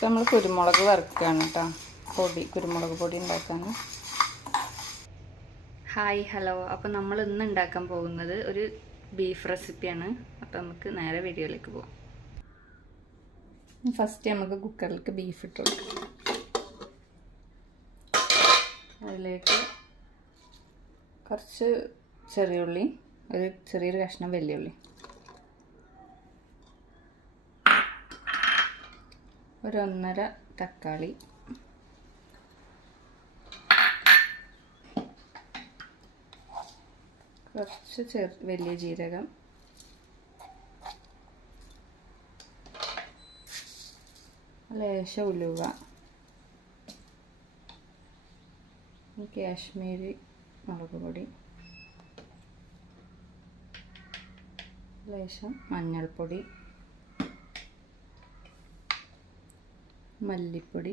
ഇപ്പം നമ്മൾ കുരുമുളക് വറുക്കുകയാണ് കേട്ടോ, കുരുമുളക് പൊടി ഉണ്ടാക്കാൻ. Hi hello. അപ്പോൾ നമ്മൾ ഇന്ന് ഉണ്ടാക്കാൻ പോകുന്നത് ഒരു ബീഫ് റെസിപ്പിയാണ്. അപ്പോൾ നമുക്ക് നേരെ വീഡിയോയിലേക്ക് പോകാം. ഫസ്റ്റ് നമുക്ക് കുക്കറിലേക്ക് ബീഫ് ഇട്ട് കൊടുക്കാം. അതിലേക്ക് കുറച്ച് ചെറിയുള്ളി, ഒരു ചെറിയൊരു കഷ്ണം വലിയുള്ളി, ഒരു 1.5 തക്കാളി, കുറച്ച് വലിയ ജീരകം, ലേശം ഉലുവ, കാശ്മീരി മുളക് പൊടി, ലേശം മഞ്ഞൾപ്പൊടി, മല്ലിപ്പൊടി,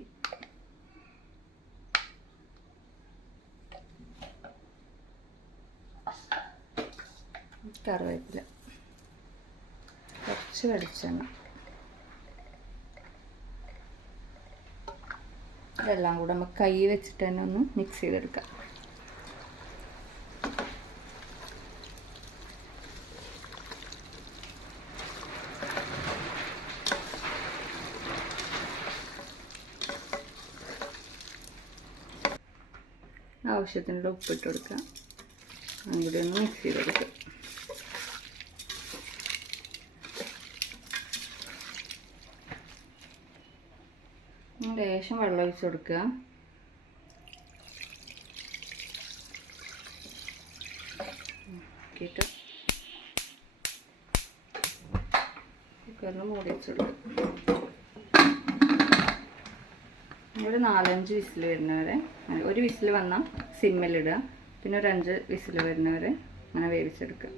കറിവേപ്പില, കുറച്ച് വെളിച്ചെണ്ണ. ഇതെല്ലാം കൂടെ നമുക്ക് കൈ വെച്ചിട്ട് തന്നെ ഒന്ന് മിക്സ് ചെയ്തെടുക്കാം. ആവശ്യത്തിനുള്ള ഉപ്പിട്ട് കൊടുക്കാം. അങ്ങനെ ഒന്ന് മിക്സ് ചെയ്തെടുക്കാം. ലേശം വെള്ളം ഒഴിച്ച് കൊടുക്കുക. നോക്കിയിട്ട് കുക്കറിന് മൂടി വെച്ച് കൊടുക്കുക. ഒരു 4-5 വിസിൽ വരുന്നവരെ, ഒരു വിസിൽ വന്നാൽ സിമ്മിലിടുക, പിന്നെ ഒരു 5 വിസിൽ വരുന്നവരെ അങ്ങനെ വേവിച്ചെടുക്കുക.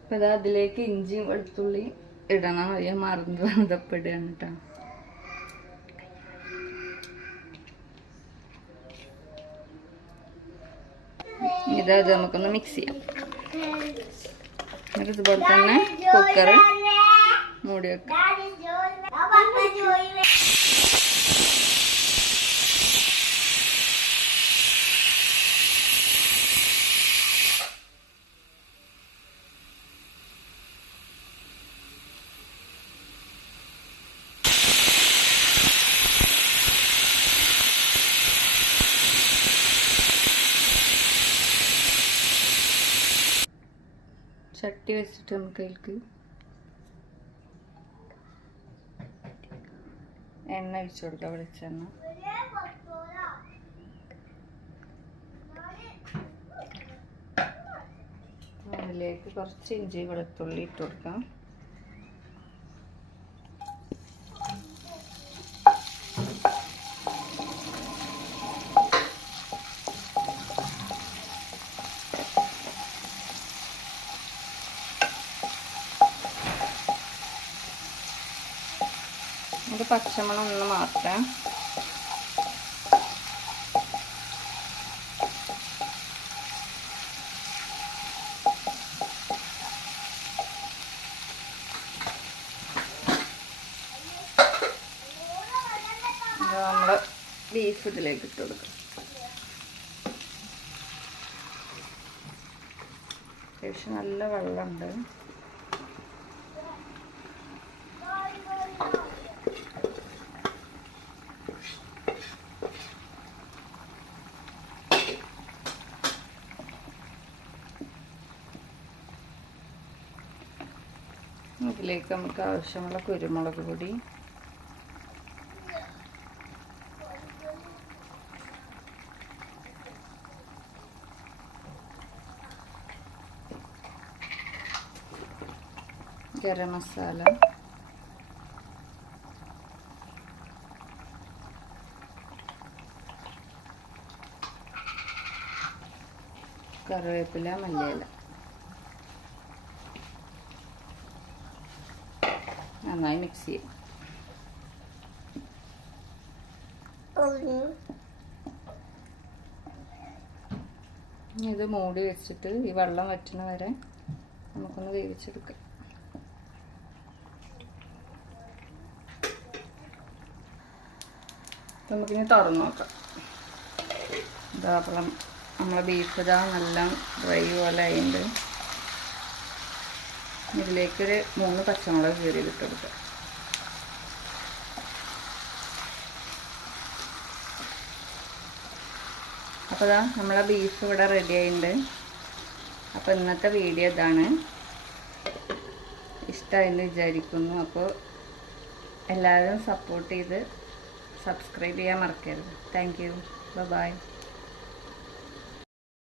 അപ്പോൾ അത് അതിലേക്ക് ഇഞ്ചിയും വെളുത്തുള്ളി ഇടണം. അത് മറന്നപ്പെടുകയാണ് കേട്ടോ. ഇത് നമുക്കൊന്ന് മിക്സ് ചെയ്യാം. എന്നിട്ട് ഇതുപോലെ തന്നെ കുക്കർ മൂടി വെക്കാം. ചട്ടി വെച്ചിട്ട് നമുക്ക് അതിലേക്ക് എണ്ണ ഒഴിച്ചു കൊടുക്കാം. വെളിച്ചെണ്ണ, അതിലേക്ക് കുറച്ച് ഇഞ്ചി വെളുത്തുള്ളി ഇട്ട് കൊടുക്കാം. ഇത് പച്ചമണം ഒന്ന് മാറ്റാം. നമ്മൾ ബീഫ് ഇതിലേക്ക് ഇട്ട് കൊടുക്കാം. അത്യാവശ്യം നല്ല വെള്ളമുണ്ട്. ഇതിലേക്ക് നമുക്ക് ആവശ്യമുള്ള കുരുമുളക് പൊടി, ഗരം മസാല, കറിവേപ്പില, മല്ലിയില നന്നായി മിക്സ് ചെയ്യും. ഇത് മൂടി വെച്ചിട്ട് ഈ വെള്ളം വറ്റുന്ന വരെ നമുക്കൊന്ന് വേവിച്ചെടുക്കാം. നമുക്കിനി തുറന്ന് നോക്കാം. ഇതാ അപ്പം നമ്മളെ ബീഫ് ഇതാ നല്ല ഡ്രൈ പോലെ ആയിട്ടുണ്ട്. ഇതിലേക്കൊരു 3 പച്ചമുളക് കീറിയിട്ട് കൊടുക്കുക. അപ്പോൾ ഇതാ നമ്മളെ ബീഫ് ഇവിടെ റെഡി ആയിട്ടുണ്ട്. അപ്പോൾ ഇന്നത്തെ വീഡിയോ ഇതാണ്. ഇഷ്ടമായെന്ന് വിചാരിക്കുന്നു. അപ്പോൾ എല്ലാവരും സപ്പോർട്ട് ചെയ്ത് സബ്സ്ക്രൈബ് ചെയ്യാൻ മറക്കരുത്. Thank you. ബൈ.